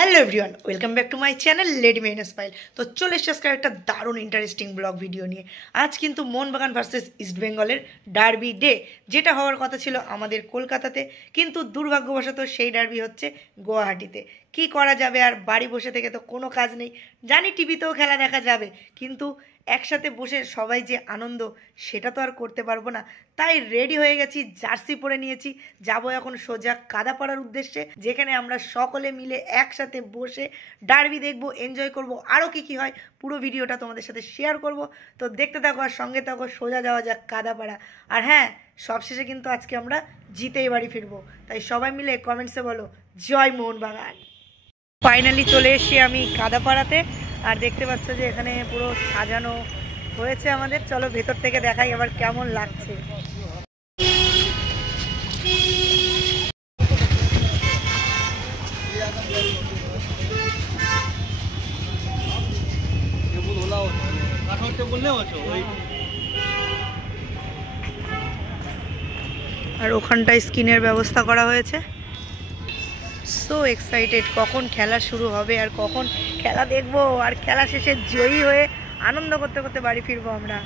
Hello everyone, welcome back to my channel lady men smile. তো চলে এসেছে আজকে একটা দারুণ ইন্টারেস্টিং ব্লগ ভিডিও নিয়ে। আজ কিন্তু মোহনবাগান ভার্সেস ইস্টবেঙ্গলের ডার্বি ডে, যেটা হওয়ার কথা ছিল আমাদের কলকাতাতে, কিন্তু দুর্ভাগ্যবশত সেই ডার্বি হচ্ছে গুয়াহাটিতে। কি করা যাবে, আর বাড়ি বসে থেকে তো কোনো কাজ নেই। জানি টিভিতেও খেলা দেখা যাবে, কিন্তু একসাথে বসে সবাই যে আনন্দ, সেটা তো আর করতে পারবো না। তাই রেডি হয়ে গেছি, জার্সি পরে নিয়েছি, যাব এখন সোজা কাদাপাড়ার উদ্দেশ্যে, যেখানে আমরা সকলে মিলে একসাথে বসে ডার্বি দেখব, এনজয় করব, আরও কি হয় পুরো ভিডিওটা তোমাদের সাথে শেয়ার করব। তো দেখতে থাকো আর সঙ্গে থাকো, সোজা যাওয়া যাক কাদাপাড়া। আর হ্যাঁ, সবশেষে কিন্তু আজকে আমরা জিতেই বাড়ি ফিরবো। তাই সবাই মিলে কমেন্টসে বলো জয় মোহনবাগান। ফাইনালি চলে এসেছি আমি কাদাপাড়াতে, আর দেখতে পাচ্ছ যে এখানে পুরো সাজানো হয়েছে আমাদের। চলো ভেতর থেকে দেখাই আবার কেমন লাগছে। আর ওখানটায় স্ক্রিনের ব্যবস্থা করা হয়েছে। সো এক্সাইটেড, কখন খেলা শুরু হবে আর কখন খেলা দেখবো, আর খেলা শেষে জয়ী হয়ে আনন্দ করতে করতে বাড়ি ফিরবো আমরা।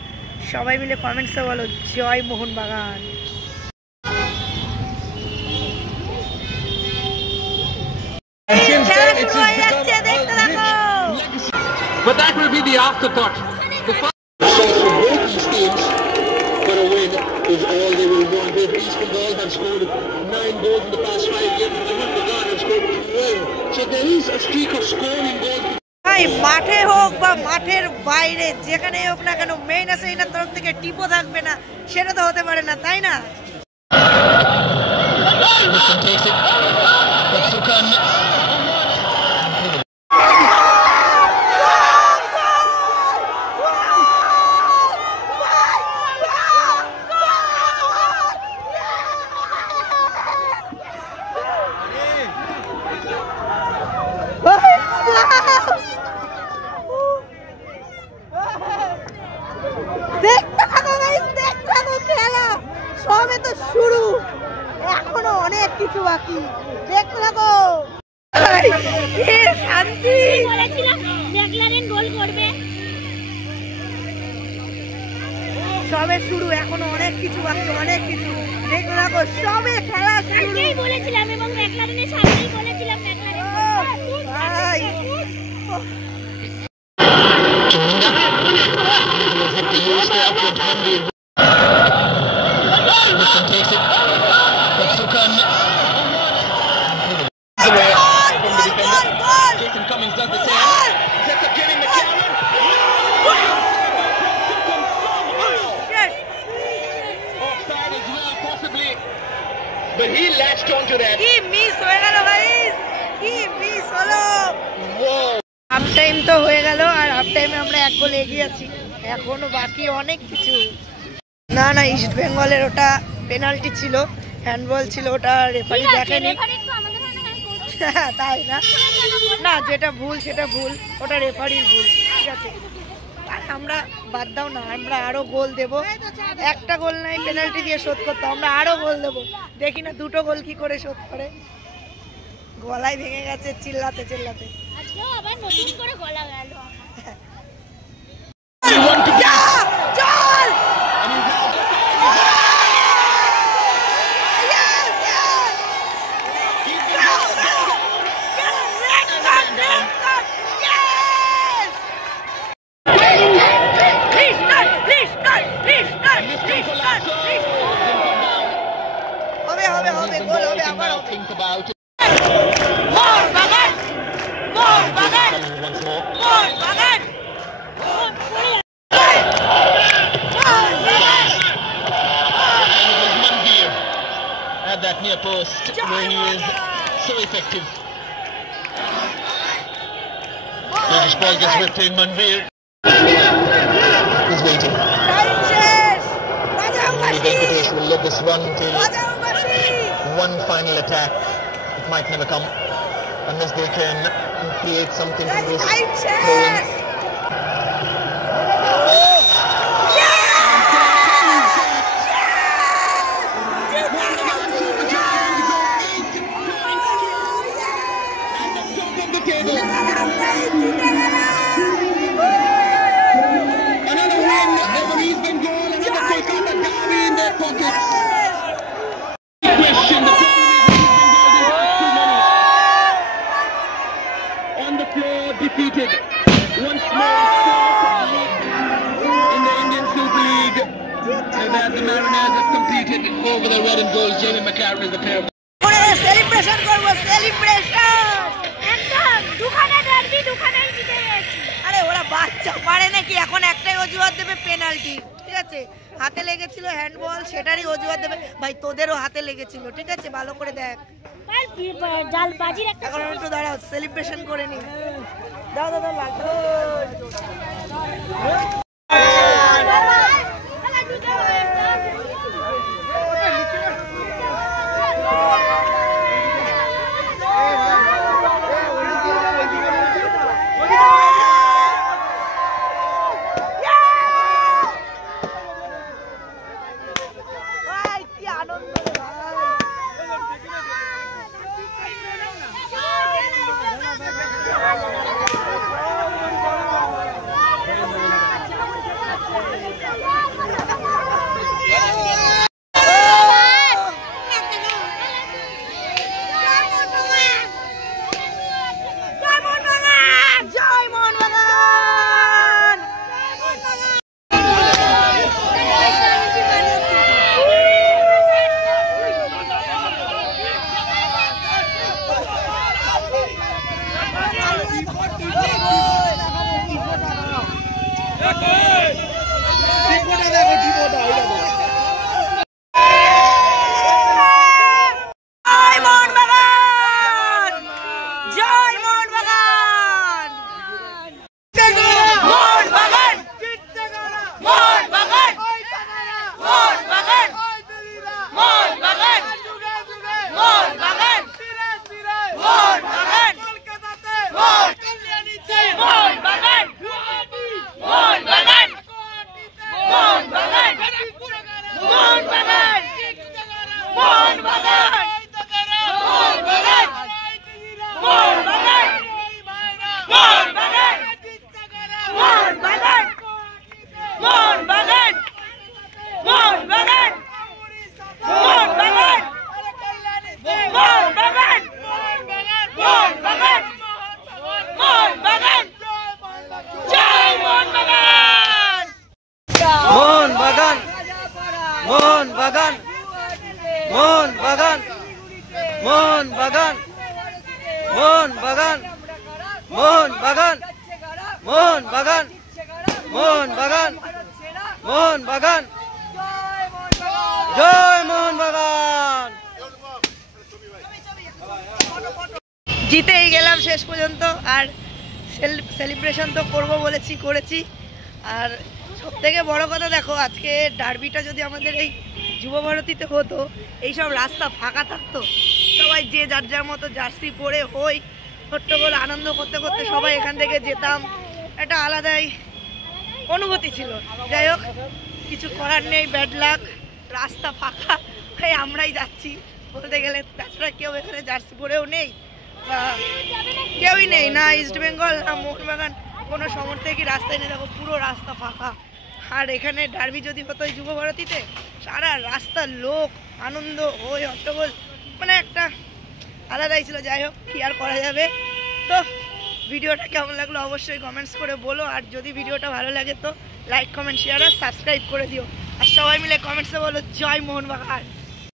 সবাই মিলে কমেন্টসে বলো জয় Mohun Bagan. But that will be the afterthought. The first for a win is all they will want. Both East Bengal have scored 9 goals in the past 5 games. Mohanbagan have scored 12. So there is a streak of scoring goals. ভাই, মাঠে হোক বা মাঠের বাইরে, যেখানে হোক না কেন, মেইন আসাইনার তরফ থেকে টিপও থাকবে না, সেটা তো হতে পারে না, তাই না? দেখতে থাকো গাইস, দেখতে থাকো খেলা, সবে তো শুরু, এখনো অনেক কিছু বাকি। দেখতে থাকো। কি শান্তি! বলেছিলাম ম্যাকলারেন গোল করবে। সবে শুরু, এখনো অনেক কিছু বাকি, অনেক কিছু। দেখতে থাকো, সবে খেলা শুরু। আজকেই বলেছিলাম এবং ম্যাকলারেনের সামনেই বলেছিলাম ম্যাকলারেন। ভাই Jason Cummings does the same. Sets up Jimmy McCallum. Offside as well, possibly. But he latched onto that. কি মিস হয়ে গেল গাইস, কি মিস হলো। Whoa. হাফ টাইম তো হয়ে গেল, আর হাফ টাইমে আমরা 1 গোল এগিয়ে আছি, এখনো বাকি অনেক কিছু। না না, ইস্ট বেঙ্গলের ওটা পেনাল্টি ছিল, হ্যান্ডবল ছিল, ওটা রেফারি দেখেনি। তাই না? না, যেটা ভুল সেটা ভুল, ওটা রেফারির ভুল, ঠিক আছে। আর আমরা বাদ দাও না, আমরা আরো গোল দেব। একটা গোল নাই পেনাল্টি দিয়ে শোধ করতে, আমরা আরো গোল দেব। দেখি না 2টো গোল কি করে শোধ করে। গলায় ভেঙে গেছে চিল্লাতে চিল্লাতে। আজকেও আবার নতুন করে গলা গেল। Think about it. Mohun Bagan, Mohun Bagan, Once more. Mohun Bagan. Manveer at that near post where he is so effective. British ball gets whipped in. Manveer is waiting. Time শেষ, বাজাও বাঁশি, Venkatesh will let this run till বাজাও বাঁশি। one final attack. It might never come unless they can create something from this time শেষ। throw-in. table. Another win over East Bengal, another Kolkata derby in their pockets. Question, the problem is on the floor, defeated once more in the Indian Super League. And as the Mariners have completed over the red and gold, Jamie McLaren is the pair of celebration করবো, celebration. একদম দুখানা derby দুখানাই জিতে গেছি। আরে ওরা বাচ্চা পারে নাকি, এখন একটাই অজুহাত দেবে পেনাল্টি, ঠিক আছে? হাতে লেগেছিল হ্যান্ডবল, সেটারই অজুহাত দেবে। ভাই তোদেরও হাতে লেগেছিল, ঠিক আছে? ভালো করে দেখ। জাল বাজির একটা এখন একটু দাঁড়াও, সেলিব্রেশন করে নি। দাও দাও দাও, লাগবে। জিতেই গেলাম শেষ পর্যন্ত। আর সেলিব্রেশন তো করবো বলেছি, করেছি। আর সব থেকে বড় কথা দেখো, আজকে ডার্বিটা যদি আমাদের এই যুব ভারতীতে হতো, এইসব রাস্তা ফাঁকা থাকতো, সবাই যে যার যার মতো জার্সি পরে হই হট্টগোল আনন্দ করতে করতে সবাই এখান থেকে যেতাম, একটা আলাদাই অনুভূতি ছিল। যাই হোক, কিছু করার নেই, ব্যাড লাক, রাস্তা ফাঁকা, আমরাই যাচ্ছি বলতে গেলে। তাছাড়া কেউ এখানে জার্সি পরেও নেই, কেউই নেই, না ইস্ট বেঙ্গল না মোহনবাগান কোনো সমর্থকই রাস্তায় নেই। দেখো পুরো রাস্তা ফাঁকা। আর এখানে ডার্বি যদি হতো এই যুব ভারতীতে, সারা রাস্তার লোক, আনন্দ, হই হট্টগোল, মানে একটা আলাদাই ছিল। যাই হোক, কি আর করা যাবে। তো ভিডিওটা কেমন লাগলো অবশ্যই কমেন্টস করে বলো। আর যদি ভিডিওটা ভালো লাগে তো লাইক কমেন্ট শেয়ার আর সাবস্ক্রাইব করে দিও। আর সবাই মিলে কমেন্টসে বলো জয় মোহনবাগান।